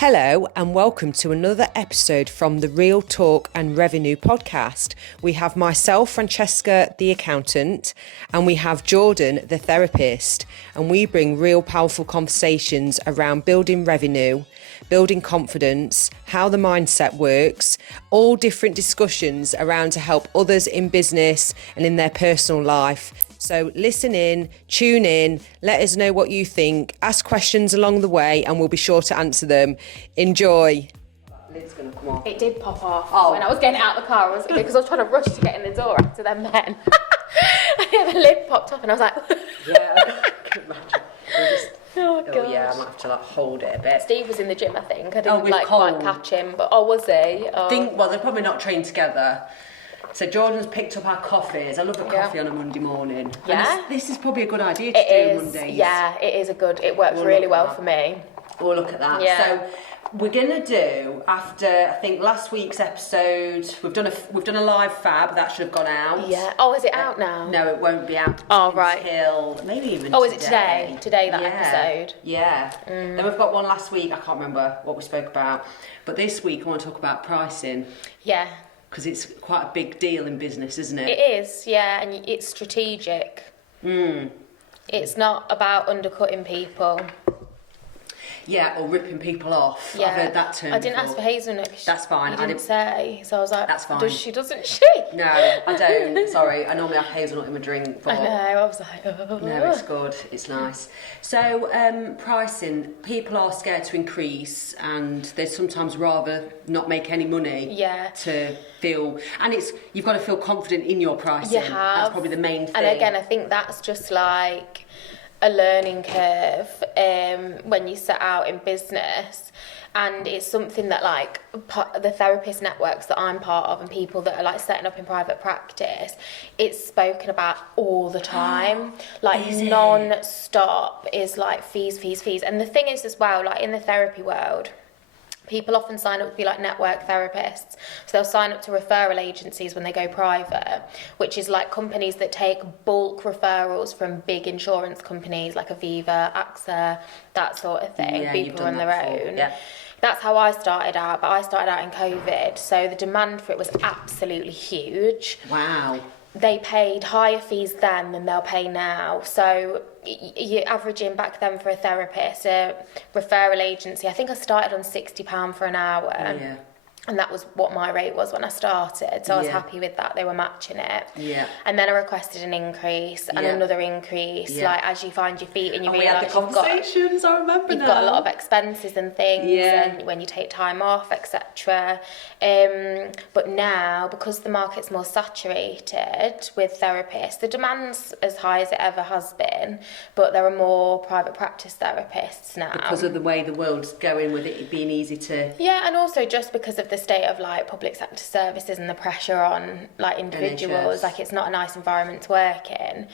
Hello and welcome to another episode from the Real Talk and Revenue podcast. We have myself, Francesca, the accountant, and we have Jordan, the therapist, and we bring real powerful conversations around building revenue, building confidence, how the mindset works, all different discussions around to help others in business and in their personal life. So listen in, tune in, let us know what you think, ask questions along the way and we'll be sure to answer them. Enjoy. Lid's gonna come off. It did pop off when I was getting out of the car, because I was trying to rush to get in the door after them men. The lid popped off and I was like... Yeah, I can imagine. Oh, God. Oh yeah, I might have to hold it a bit. Steve was in the gym, I think. I didn't with quite Cole. catch him, but was he? I think, they're probably not trained together. So Jordan's picked up our coffees. I love a coffee on a Monday morning. Yeah. And this is probably a good idea to do Mondays. Yeah, it works really well for me. We'll look at that. Yeah. So we're gonna do, after I think last week's episode, we've done a live fab that should have gone out. Yeah. Oh, is it out now? No, it won't be out until maybe even is it today? Today, that episode? Yeah. Then we've got one last week. I can't remember what we spoke about. But this week I want to talk about pricing. Yeah. Because it's quite a big deal in business, isn't it? It is, yeah, and it's strategic. It's not about undercutting people. Yeah, or ripping people off. Yeah. I've heard that term I didn't before. ask for hazelnut. That's fine. I didn't say. So I was like, that's fine. Doesn't she? No, I don't. Sorry, I normally have hazelnut in my drink. But I know, I was like, oh. No, it's good. It's nice. So, pricing. People are scared to increase and they sometimes rather not make any money. Yeah. To feel... And you've got to feel confident in your pricing. You have. That's probably the main thing. And again, I think that's just like a learning curve when you set out in business, and it's something that like the therapist networks that I'm part of and people that are like setting up in private practice, it's spoken about all the time. Like non-stop is like fees. And the thing is as well, like in the therapy world, people often sign up to be like network therapists. So they'll sign up to referral agencies when they go private, which is like companies that take bulk referrals from big insurance companies like Aviva, AXA, that sort of thing. Yeah, people on their own. Yeah. That's how I started out, but I started out in COVID. So the demand for it was absolutely huge. Wow. They paid higher fees then than they'll pay now. So you're averaging back then for a therapist, a referral agency. I think I started on £60 for an hour. Yeah. And that was what my rate was when I started. So I was happy with that. They were matching it. Yeah. And then I requested an increase and another increase. Yeah. Like as you find your feet and you we had the conversations, I remember you've now. got a lot of expenses and things, and when you take time off, etc. But now, because the market's more saturated with therapists, the demand's as high as it ever has been, but there are more private practice therapists now. Because of the way the world's going with it being easy to... Yeah, and also just because of the state of like public sector services and the pressure on like individuals, NHS. like it's not a nice environment to work in.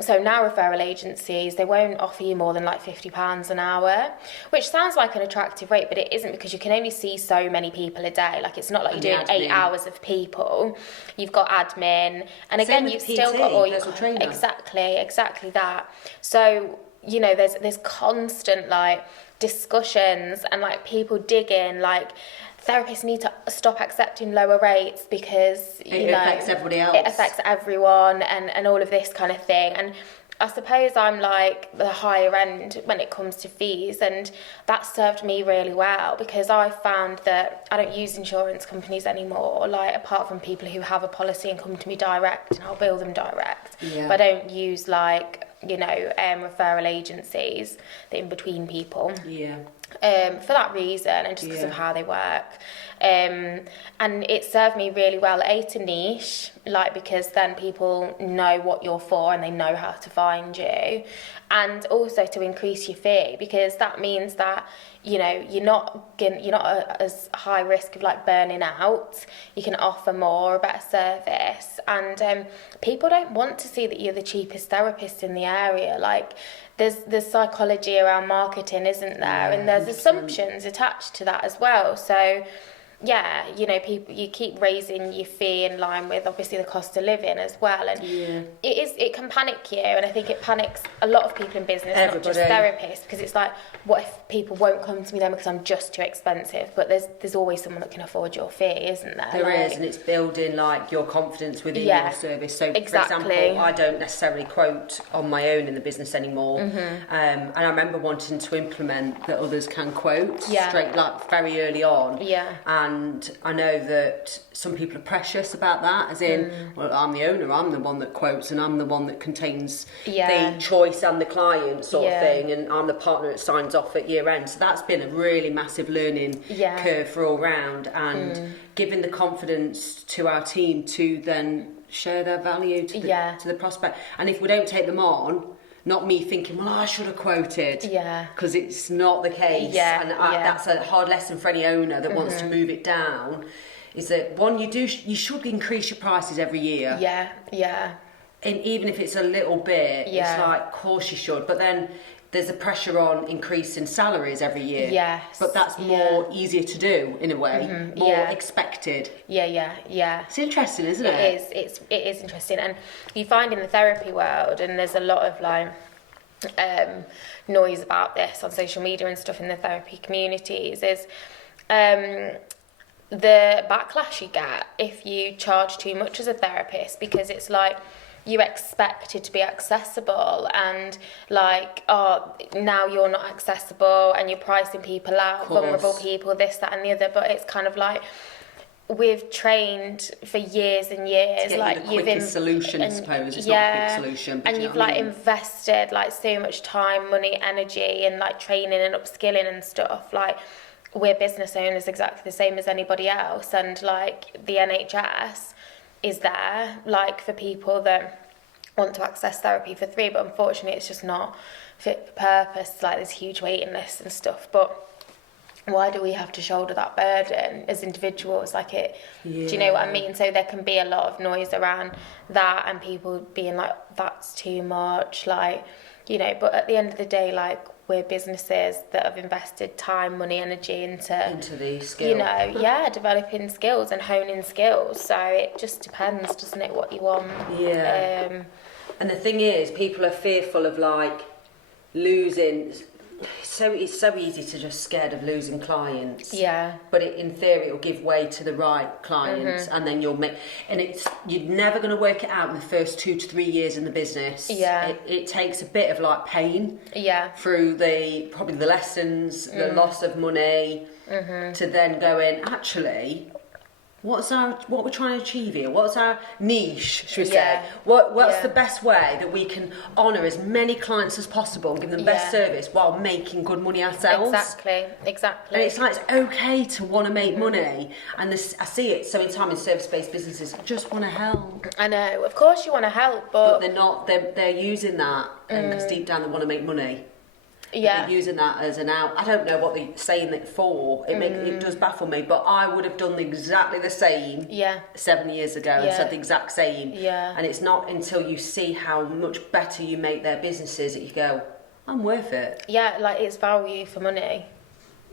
So now referral agencies, they won't offer you more than like £50 an hour, which sounds like an attractive rate, but it isn't, because you can only see so many people a day. Like it's not like you're doing 8 hours of people. You've got admin, and again you've still got all your exactly that. So you know there's constant like discussions and like people digging like therapists need to stop accepting lower rates because it affects everybody else. It affects everyone and all of this kind of thing. And I suppose I'm like the higher end when it comes to fees, and that served me really well because I found that I don't use insurance companies anymore, like apart from people who have a policy and come to me direct and I'll bill them direct. Yeah. But I don't use like, referral agencies, the in-between people. Yeah. For that reason and just because of how they work. And it served me really well. To niche, like, because then people know what you're for and they know how to find you, and also to increase your fee, because that means that you're not as high risk of like burning out. You can offer more, a better service, and people don't want to see that you're the cheapest therapist in the area. Like there's psychology around marketing, isn't there? And there's 100%. assumptions attached to that as well. So yeah, you know, people, you keep raising your fee in line with obviously the cost of living as well, and it can panic you, and I think it panics a lot of people in business, not just therapists, because it's like, what if people won't come to me then because I'm just too expensive? But there's always someone that can afford your fee, isn't there? There is, and it's building like your confidence within your service. So, for example, I don't necessarily quote on my own in the business anymore, and I remember wanting to implement that others can quote straight, like very early on. And I know that some people are precious about that, as in, well, I'm the owner, I'm the one that quotes, and I'm the one that contains the choice and the client sort of thing, and I'm the partner that signs off at year end. So that's been a really massive learning curve for all round, and giving the confidence to our team to then share their value to the prospect. And if we don't take them on, not me thinking, well, I should have quoted. Because it's not the case. And that's a hard lesson for any owner that wants to move it down, is that, one, you should increase your prices every year. And even if it's a little bit, it's like, of course you should. But then there's a pressure on increasing salaries every year. But that's more easier to do, in a way. More expected. It's interesting, isn't it? It is interesting. And you find in the therapy world, and there's a lot of like noise about this on social media and stuff in the therapy communities, is the backlash you get if you charge too much as a therapist, because it's like, you expected to be accessible, and like, oh, now you're not accessible and you're pricing people out, vulnerable people, this, that and the other. But it's kind of like, we've trained for years and years, like the quickest solution, I suppose. It's not a quick solution, but and you've like invested like so much time, money, energy, and like training and upskilling and stuff. Like, we're business owners exactly the same as anybody else, and like the NHS is there like for people that want to access therapy for free, but unfortunately it's just not fit for purpose. Like, there's huge waiting lists and stuff. But why do we have to shoulder that burden as individuals? Like, do you know what I mean? So there can be a lot of noise around that, and people being like, that's too much, like, you know. But at the end of the day, like, we're businesses that have invested time, money, energy into the skill. You know, developing skills and honing skills. So it just depends, doesn't it, what you want? And the thing is, people are fearful of like losing. So it's so easy to just scared of losing clients. But in theory, it'll give way to the right clients, and then you'll make. And you're never going to work it out in the first 2 to 3 years in the business. It takes a bit of like pain. Through probably the lessons, the loss of money, to then go in. Actually, what we're trying to achieve here? What's our niche, should we say? What's the best way that we can honour as many clients as possible and give them the best service while making good money ourselves? Exactly. And it's like, it's okay to want to make money, and I see it so many times in service-based businesses, just want to help. I know, of course you want to help, but they're not. They're using that because deep down they want to make money. They're using that as an out. I don't know what they're saying it for. It does baffle me, but I would have done exactly the same 7 years ago and said the exact same. And it's not until you see how much better you make their businesses that you go, I'm worth it. Like, it's value for money.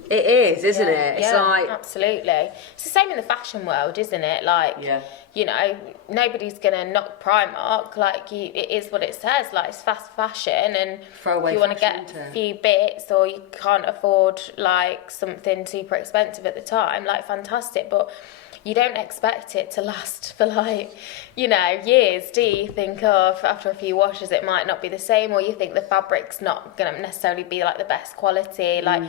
It is, isn't it? It's like, absolutely. It's the same in the fashion world, isn't it? Like, you know, nobody's gonna knock Primark. Like, it is what it says. Like, it's fast fashion, and if you want to get a few bits, or you can't afford like something super expensive at the time, like, fantastic. But you don't expect it to last for like, you know, years, do you? Think of after a few washes it might not be the same, or you think the fabric's not gonna necessarily be like the best quality. Like,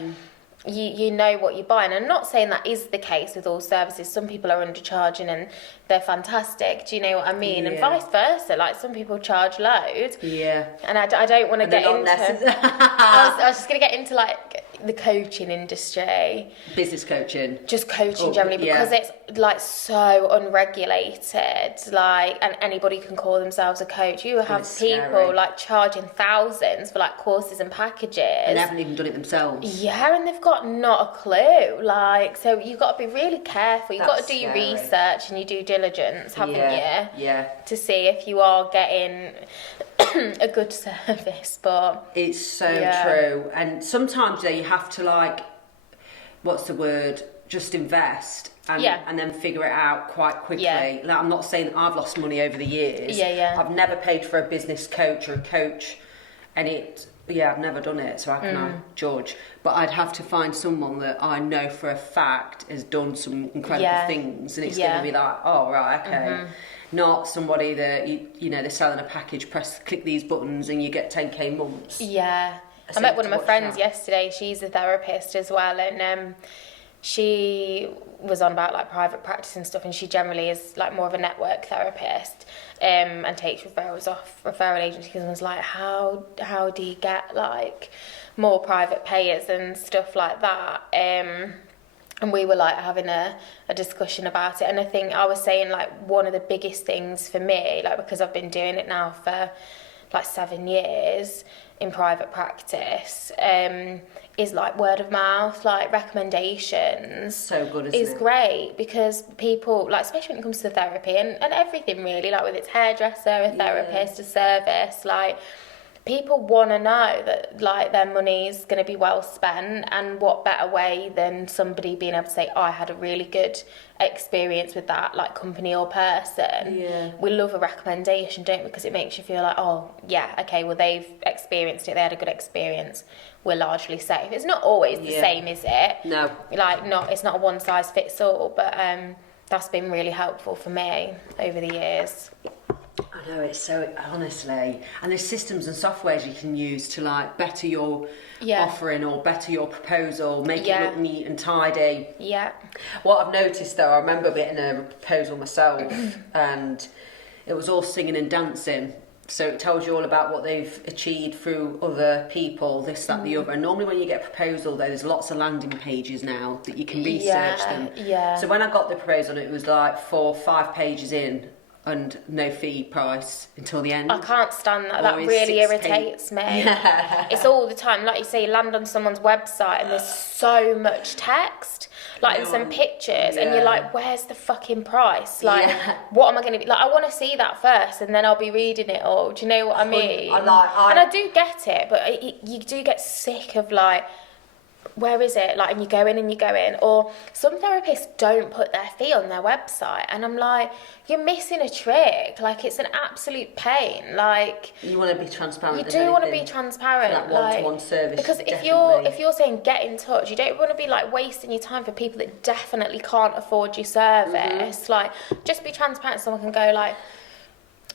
you know what you're buying. And I'm not saying that is the case with all services. Some people are undercharging and they're fantastic. Do you know what I mean? And vice versa. Like, some people charge loads. And I don't want to get into. I was just going to get into like the coaching industry, business coaching, just coaching generally, because it's like so unregulated, like, and anybody can call themselves a coach. You have people like charging thousands for like courses and packages, and they haven't even done it themselves. And they've got not a clue. Like, so you've got to be really careful. You've got to do your research and your due diligence, haven't you? To see if you are getting a good service. But it's so true. And sometimes you have to, like, what's the word, just invest and Yeah. and then figure it out quite quickly. Yeah. Like, I'm not saying that I've lost money over the years. Yeah. I've never paid for a business coach or a coach, and I've never done it, so how can I judge? But I'd have to find someone that I know for a fact has done some incredible things, and it's going to be like, oh, right, okay. Not somebody that, you know, they're selling a package, click these buttons and you get 10k months. Yeah. So I met one of my friends that. yesterday. She's a therapist as well, and she was on about like private practice and stuff, and she generally is like more of a network therapist, and takes referrals off referral agencies, and was like, how do you get like more private payers and stuff like that? And we were like having a discussion about it, and I think I was saying like one of the biggest things for me, like because I've been doing it now for like 7 years in private practice, is like word of mouth, like recommendations. So good, isn't it? Is great, because people, like especially when it comes to therapy and everything really, like whether it's hairdresser, a therapist, a service, like people want to know that like their money's going to be well spent, and what better way than somebody being able to say, I had a really good experience with that like company or person. We love a recommendation, don't we, because it makes you feel like, oh yeah, okay, well they've experienced it, they had a good experience, we're largely safe. It's not always the same, is it? No. Like it's not a one size fits all, but that's been really helpful for me over the years. I know, it's so, honestly, and there's systems and softwares you can use to like better your offering or better your proposal, make it look neat and tidy. What I've noticed though, I remember getting a proposal myself and it was all singing and dancing. So it tells you all about what they've achieved through other people, this, that, the other. And normally when you get a proposal, though, there's lots of landing pages now that you can research them. So when I got the proposal, it was like 4 or 5 pages in and no fee price until the end. I can't stand that. That really irritates me. It's all the time. Like you say, you land on someone's website and there's so much text, like and some pictures, and you're like, where's the fucking price? Like, what am I going to be? Like, I want to see that first, and then I'll be reading it all. Do you know what I mean? And I do get it, but you do get sick of like, where is it? Like, and you go in, or some therapists don't put their fee on their website, and I'm like, you're missing a trick. Like, it's an absolute pain. Like, you want to be transparent. You do want to be transparent. That one-to-one service. Because if you're saying get in touch, you don't want to be like wasting your time for people that definitely can't afford your service. Like, just be transparent. Someone can go like,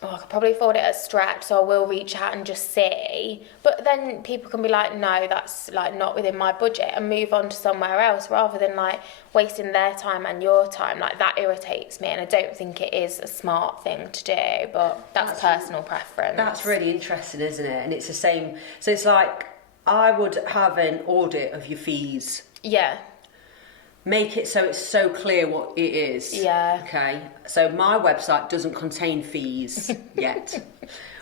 oh, I could probably afford it at a stretch, so I will reach out and just see. But then people can be like, no, that's like not within my budget, and move on to somewhere else, rather than like wasting their time and your time. Like, that irritates me, and I don't think it is a smart thing to do, but that's personal preference. That's really interesting, isn't it? And it's the same. So it's like, I would have an audit of your fees. Make it so it's so clear what it is. Okay. So my website doesn't contain fees yet.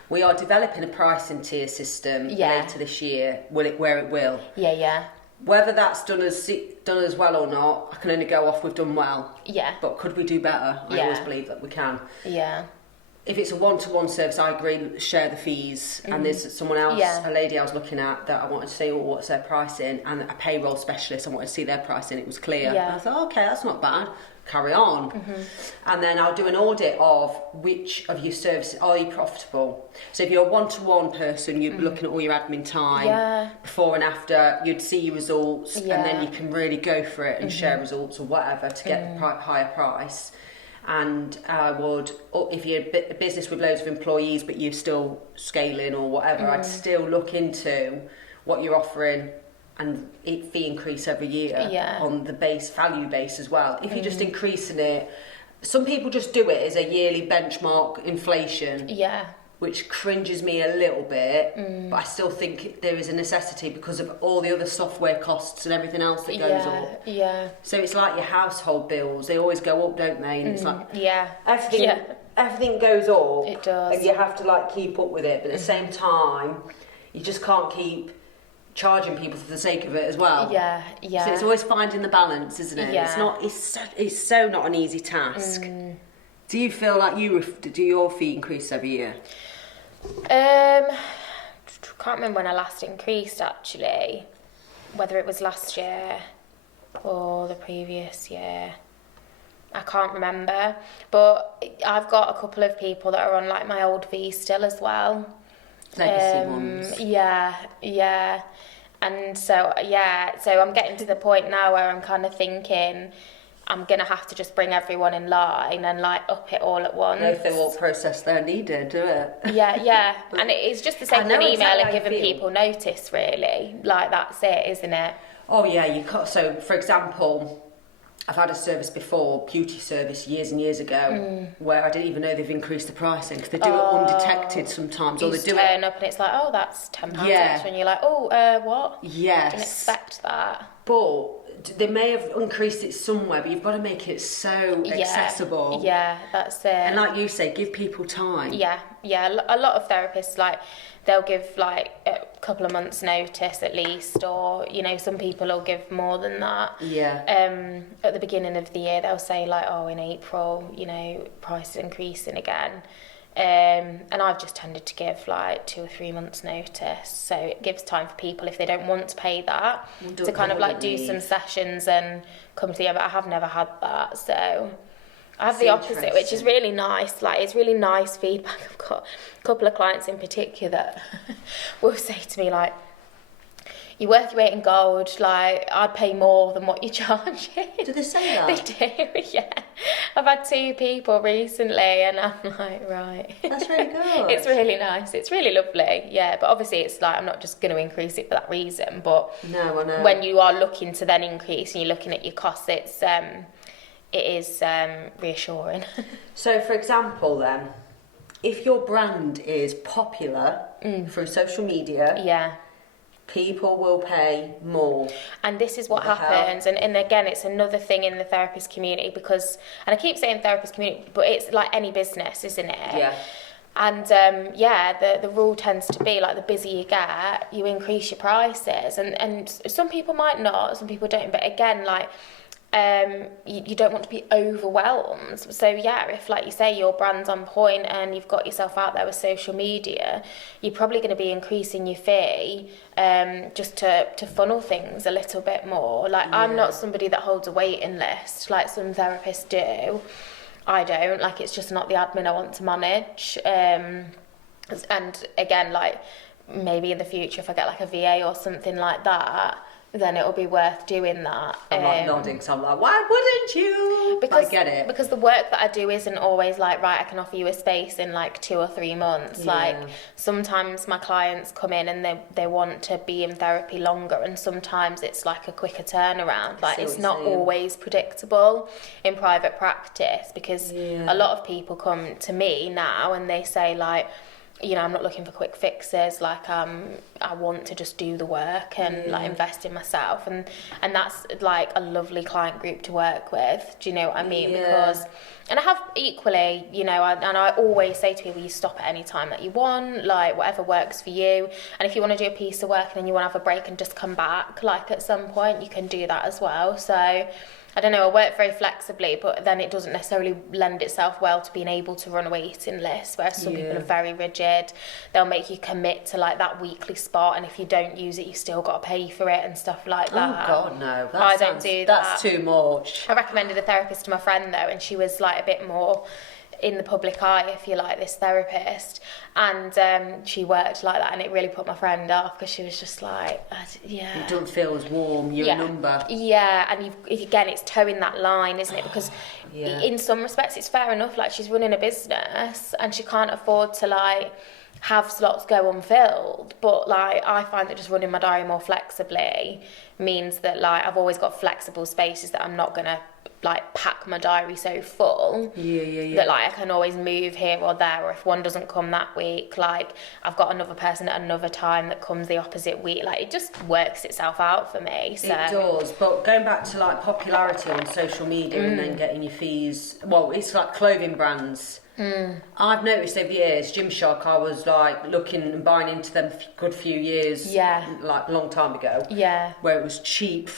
We are developing a pricing tier system later this year. Where it will. Whether that's done as well or not, I can only go off we've done well. But could we do better? I always believe that we can. If it's a one-to-one service, I agree, share the fees. And there's someone else, a lady I was looking at, that I wanted to see what's their pricing, and a payroll specialist, I wanted to see their pricing. It was clear. And I thought, okay, that's not bad. Carry on. And then I'll do an audit of which of your services are you profitable. So if you're a one-to-one person, you'd be looking at all your admin time before and after. You'd see your results, and then you can really go for it and share results or whatever to get the higher price. And I would, if you're a business with loads of employees but you're still scaling or whatever, I'd still look into what you're offering and fee increase every year on the value base as well. If you're just increasing it, some people just do it as a yearly benchmark inflation. Which cringes me a little bit, but I still think there is a necessity because of all the other software costs and everything else that goes up. So it's like your household bills; they always go up, don't they? And it's like everything goes up. It does, and you have to like keep up with it. But at the same time, you just can't keep charging people for the sake of it as well. So it's always finding the balance, isn't it? It's not. It's so not an easy task. Do you feel like do your fee increase every year? Can't remember when I last increased, actually. Whether it was last year or the previous year. I can't remember, but I've got a couple of people that are on like my old fee still as well. Legacy ones. Yeah. And so I'm getting to the point now where I'm kind of thinking I'm going to have to just bring everyone in line and like up it all at once. No, if they won't process their needed, do it? Yeah. And it's just the same as an email exactly and giving people notice, really. Like, that's it, isn't it? Oh, yeah, you can't. So, for example, I've had a service before, beauty service, years and years ago, where I didn't even know they've increased the pricing because they do it undetected sometimes, or they do turn up and it's like, oh, that's £10 extra, and you're like, oh, what? Yes. Didn't expect that. But they may have increased it somewhere, but you've got to make it so accessible. Yeah, that's it. And like you say, give people time. Yeah. A lot of therapists, like, they'll give like a couple of months notice at least, or, you know, some people will give more than that. Yeah. At the beginning of the year, they'll say like, oh, in April, you know, price is increasing again. And I've just tended to give like 2 or 3 months notice, so it gives time for people, if they don't want to pay that, to kind of like do some sessions and come to the end. But I have never had that, so I have the opposite, which is really nice. Like, it's really nice feedback. I've got a couple of clients in particular that will say to me like, you're worth your weight in gold, like, I'd pay more than what you're charging. Do they say that? They do, yeah. I've had 2 people recently and I'm like, right. That's really good. It's really nice. It's really lovely, yeah. But obviously it's like, I'm not just going to increase it for that reason. But no, I know. When you are looking to then increase and you're looking at your costs, it is reassuring. So, for example, then, if your brand is popular through social media, yeah, people will pay more. And this is what happens. And again, it's another thing in the therapist community, because, and I keep saying therapist community, but it's like any business, isn't it? Yeah. And the rule tends to be like, the busier you get, you increase your prices. And some people might not, some people don't. But again, like, you don't want to be overwhelmed. So yeah, if, like you say, your brand's on point and you've got yourself out there with social media, you're probably going to be increasing your fee just to funnel things a little bit more. Like, I'm not somebody that holds a waiting list like some therapists do. I don't. Like, it's just not the admin I want to manage. And again, like, maybe in the future, if I get like a VA or something like that, then it'll be worth doing that. I'm like nodding, so I'm like, why wouldn't you? Because I get it. Because the work that I do isn't always like, right, I can offer you a space in like 2 or 3 months. Yeah. Like, sometimes my clients come in and they want to be in therapy longer, and sometimes it's like a quicker turnaround. Like, it's not always predictable in private practice, because a lot of people come to me now and they say like, you know, I'm not looking for quick fixes. Like, I want to just do the work and like invest in myself, and that's like a lovely client group to work with. Do you know what I mean? Because, and I have equally, you know, and I always say to people, you stop at any time that you want, like whatever works for you. And if you want to do a piece of work and then you want to have a break and just come back, like at some point, you can do that as well. So, I don't know, I work very flexibly, but then it doesn't necessarily lend itself well to being able to run a waiting list, whereas some people are very rigid. They'll make you commit to like that weekly spot, and if you don't use it, you still got to pay for it and stuff like that. Oh God, no. I don't do that. That's too much. I recommended a therapist to my friend though, and she was like a bit more in the public eye, if you like, this therapist, and she worked like that, and it really put my friend off, because she was just like, it don't feel as warm, you're a number. And again, it's towing that line, isn't it? Because in some respects it's fair enough, like, she's running a business and she can't afford to like have slots go unfilled, but like, I find that just running my diary more flexibly means that like, I've always got flexible spaces that I'm not gonna like pack my diary so full that like I can always move here or there, or if one doesn't come that week, like I've got another person at another time that comes the opposite week. Like, it just works itself out for me. So. It does. But going back to like popularity on social media and then getting your fees, well, it's like clothing brands. I've noticed over the years, Gymshark, I was like looking and buying into them a good few years, like a long time ago, where it was cheap.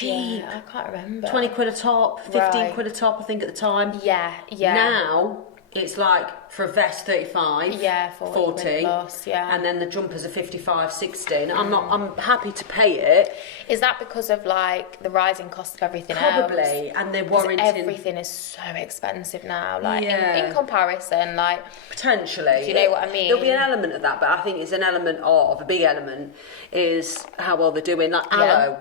Yeah, I can't remember. 20 quid a top, 15 quid a top, I think, at the time. Yeah. Now, it's like for a vest 35, yeah, 40 quid plus, yeah. and then the jumpers are 55, 60. And I'm happy to pay it. Is that because of like the rising cost of everything Probably, else? and they're warranting. Everything is so expensive now, like in comparison, like potentially. Do you know what I mean? There'll be an element of that, but I think it's an element of, a big element, is how well they're doing. Like aloe.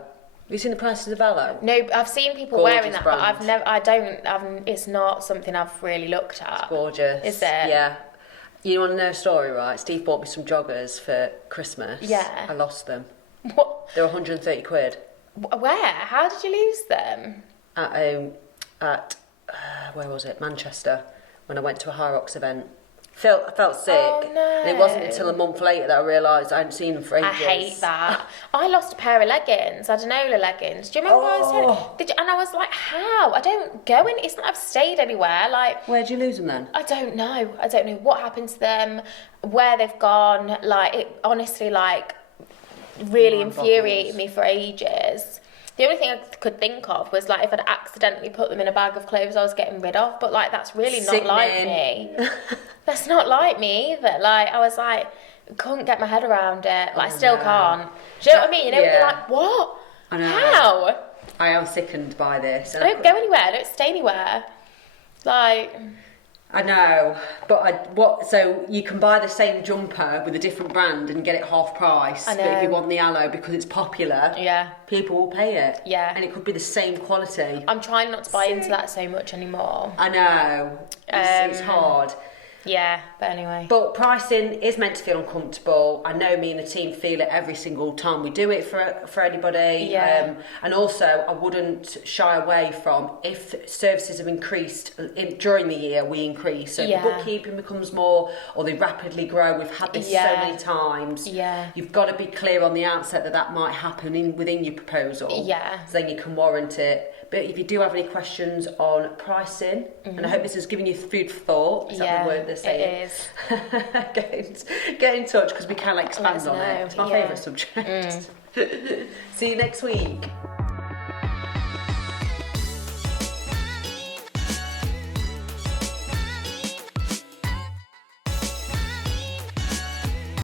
Have you seen the prices of aloe? No, I've seen people Gorgeous wearing that, brand. but it's not something I've really looked at. It's gorgeous. Is it? Yeah. You want to know a story, right? Steve bought me some joggers for Christmas. Yeah. I lost them. What? They were 130 quid. Where? How did you lose them? At where was it? Manchester, when I went to a High Rocks event. I felt sick. Oh, no. And it wasn't until a month later that I realised I hadn't seen them for ages. I hate that. I lost a pair of leggings, Adenola leggings. Do you remember I was saying? And I was like, how? I don't go in. It's not I've stayed anywhere. Like, where'd you lose them then? I don't know. I don't know what happened to them, where they've gone. Like, it honestly, like, really infuriated me for ages. The only thing I could think of was like if I'd accidentally put them in a bag of clothes I was getting rid of, but like that's really not like me. That's not like me either. Like I was like, couldn't get my head around it. Like I still can't. Do you know what I mean? You know, you're like, what? I know. How? I am sickened by this. I don't go anywhere. I don't stay anywhere. Like. I know, but so you can buy the same jumper with a different brand and get it half price. I know. But if you want the aloe because it's popular, people will pay it. Yeah. And it could be the same quality. I'm trying not to buy into that so much anymore. I know. It's hard. Yeah, but anyway. But pricing is meant to feel uncomfortable. I know me and the team feel it every single time we do it for anybody. Yeah. And also, I wouldn't shy away from if services have increased during the year, we increase. So if the bookkeeping becomes more, or they rapidly grow. We've had this so many times. Yeah. You've got to be clear on the outset that might happen within your proposal. Yeah. So then you can warrant it. But if you do have any questions on pricing, and I hope this has given you food for thought, is that the word they're saying? It is. get in touch because we can expand on it. It's my favourite subject. See you next week.